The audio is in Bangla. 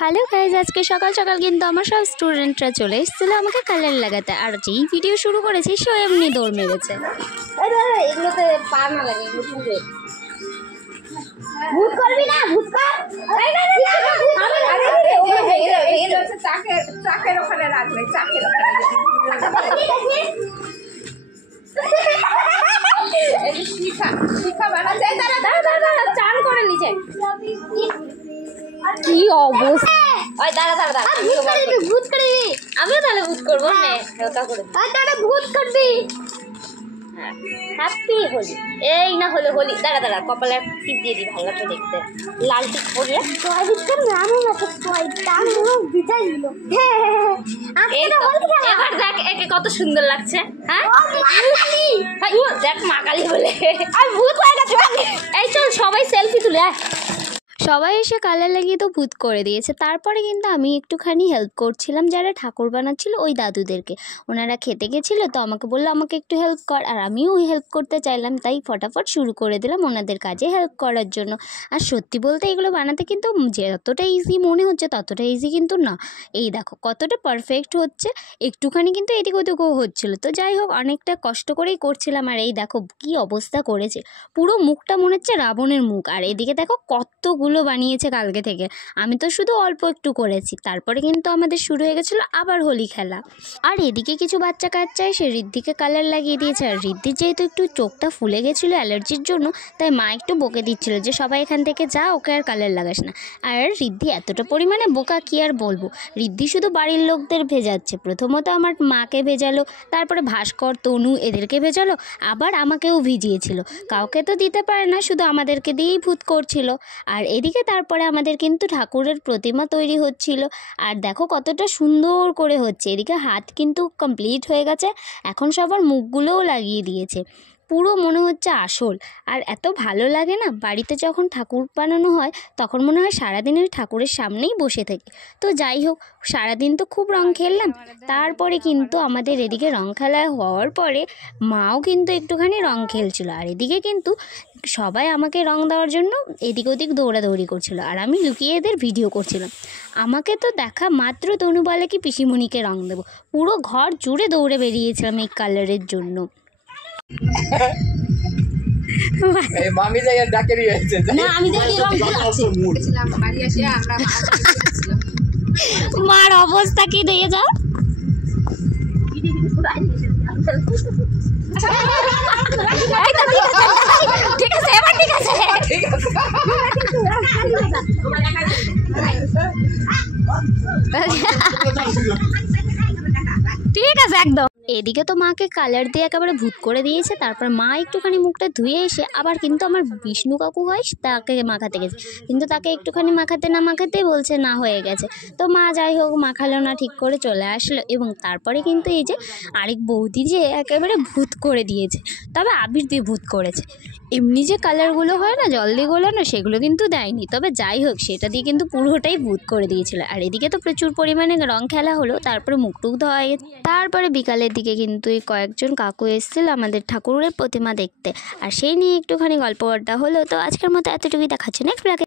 হ্যালো গাইজ, আজকে সকাল সকাল কিন্তু আমার সব স্টুডেন্টরা চলে এসেছিলো আমাকে কালার লাগাতে। আর যেই ভিডিও শুরু করেছি সে এমনি দৌড় মেরেছে। এগুলোতে পা না লাগে, এগুলো পুরো ভূত করবি না, ভূত কর। চাকের ওখানে রাখবে, চাকের ওখানে শিখা বানা যায়। দাঁড়া চান করে নিচে কি অবস্থা। ভূত করবি, আমিও তাহলে ভূত করবো। হালকা করে ভূত করবি। হ্যাপি হোলি। এই না হলে হোলি। দাঁড়া কপালে টিপ দিয়ে দিই, ভালো লাগবে দেখতে। লাল টিপ পরিয়ে এবার দেখ একে কত সুন্দর লাগছে। হ্যাঁ দেখ মা কালী বলে আমি ভূত হয়ে গেছে। এই চল সবাই সেলফি তুলে। সবাই এসে কালার লাগিয়ে তো ভূত করে দিয়েছে। তারপরে কিন্তু আমি একটুখানি হেল্প করছিলাম যারা ঠাকুর বানাচ্ছিল ওই দাদুদেরকে। ওনারা খেতে গেছিলো তো আমাকে বললো আমাকে একটু হেল্প কর, আর আমিও ওই হেল্প করতে চাইলাম, তাই ফটাফট শুরু করে দিলাম ওনাদের কাজে হেল্প করার জন্য। আর সত্যি বলতে এগুলো বানাতে কিন্তু যতটা ইজি মনে হচ্ছে ততটা ইজি কিন্তু না। এই দেখো কতটা পারফেক্ট হচ্ছে, একটুখানি কিন্তু এদিক ওদিকও হচ্ছিলো। তো যাই হোক, অনেকটা কষ্ট করেই করছিলাম। আর এই দেখো কি অবস্থা করেছে, পুরো মুখটা মনে হচ্ছে রাবণের মুখ। আর এদিকে দেখো কতগুলো বানিয়েছে কালকে থেকে, আমি তো শুধু অল্প একটু করেছি। তারপরে কিন্তু আমাদের শুরু হয়ে গেছিলো আবার হোলি খেলা। আর এদিকে কিছু বাচ্চা কাচ্চা এসে ঋদ্ধিকে কালার লাগিয়ে দিয়েছে। আর ঋদ্ধির যেহেতু একটু চোখটা ফুলে গেছিলো অ্যালার্জির জন্য, তাই মা একটু বকে দিচ্ছিলো যে সবাই এখান থেকে যা, ওকে আর কালার লাগাস না। আর ঋদ্ধি এতটা পরিমাণে বোকা কি আর বলবো, ঋদ্ধি শুধু বাড়ির লোকদের ভেজাচ্ছে। প্রথমত আমার মাকে ভেজালো, তারপরে ভাস্কর, তনু এদেরকে ভেজালো, আবার আমাকেও ভিজিয়েছিল। কাউকে তো দিতে পারে না, শুধু আমাদেরকে দিয়েই ভূত করছিল। আর এদিকে তারপরে আমাদের কিন্তু ঠাকুরের প্রতিমা তৈরি হচ্ছিল। আর দেখো কতটা সুন্দর করে হচ্ছে। এদিকে হাত কিন্তু কমপ্লিট হয়ে গেছে, এখন সবার মুখগুলোও লাগিয়ে দিয়েছে। পুরো মনে হচ্ছে আসল। আর এত ভালো লাগে না, বাড়িতে যখন ঠাকুর বানানো হয় তখন মনে হয় সারাদিন ওই ঠাকুরের সামনেই বসে থাকি। তো যাই হোক, সারাদিন তো খুব রং খেললাম। তারপরে কিন্তু আমাদের এদিকে রং খেলা হওয়ার পরে মাও কিন্তু একটুখানি রং খেলছিল। আর এদিকে কিন্তু সবাই আমাকে রং দেওয়ার জন্য এদিক ওদিক দৌড়াদৌড়ি করছিল, আর আমি লুকিয়ে এদের ভিডিও করছিলাম। আমাকে তো দেখা মাত্র তনু বলে কি পিসিমণিকে রং দেবো। পুরো ঘর জুড়ে দৌড়ে বেরিয়েছিলাম এই কালারের জন্য। মামি যাই ডাকে দিয়েছে না, আমি দেখি রং খেলাছিলাম বাড়ি এসে আমরা মার অবস্থা কি দিয়ে যাও। ঠিক আছে এবার ঠিক আছে ঠিক আছে একদম। এদিকে তো মাকে কালার দিয়ে একেবারে ভূত করে দিয়েছে। তারপর মা একটুখানি মুখটা ধুয়ে এসে আবার কিন্তু আমার বিষ্ণু কাকু হয় তাকে মাখাতে গেছে, কিন্তু তাকে একটুখানি মাখাতেই বলছে না হয়ে গেছে। তো মা যাই হোক মাখালো না, ঠিক করে চলে আসলো। এবং তারপরে কিন্তু এই যে আরেক বৌদি যে একেবারে ভূত করে দিয়েছে, তবে আবির দিয়ে ভূত করেছে। এমনি যে কালারগুলো হয় না জল দিয়ে গোলানো, সেগুলো কিন্তু দেয়নি। তবে যাই হোক, সেটা দিয়ে কিন্তু পুরোটাই ভূত করে দিয়েছিল। আর এদিকে তো প্রচুর পরিমাণে রং খেলা হলো, তারপরে মুখ টুক ধোয়া হয়ে গেছে। তারপরে বিকালের দিকে কিন্তু এই কয়েকজন কাকু এসেছিল আমাদের ঠাকুরের প্রতিমা দেখতে, আর সেই নিয়ে একটুখানি গল্প আড্ডা হলো। তো আজকের মতো এতটুকুই, দেখাচ্ছে নেক্সট ব্লগে।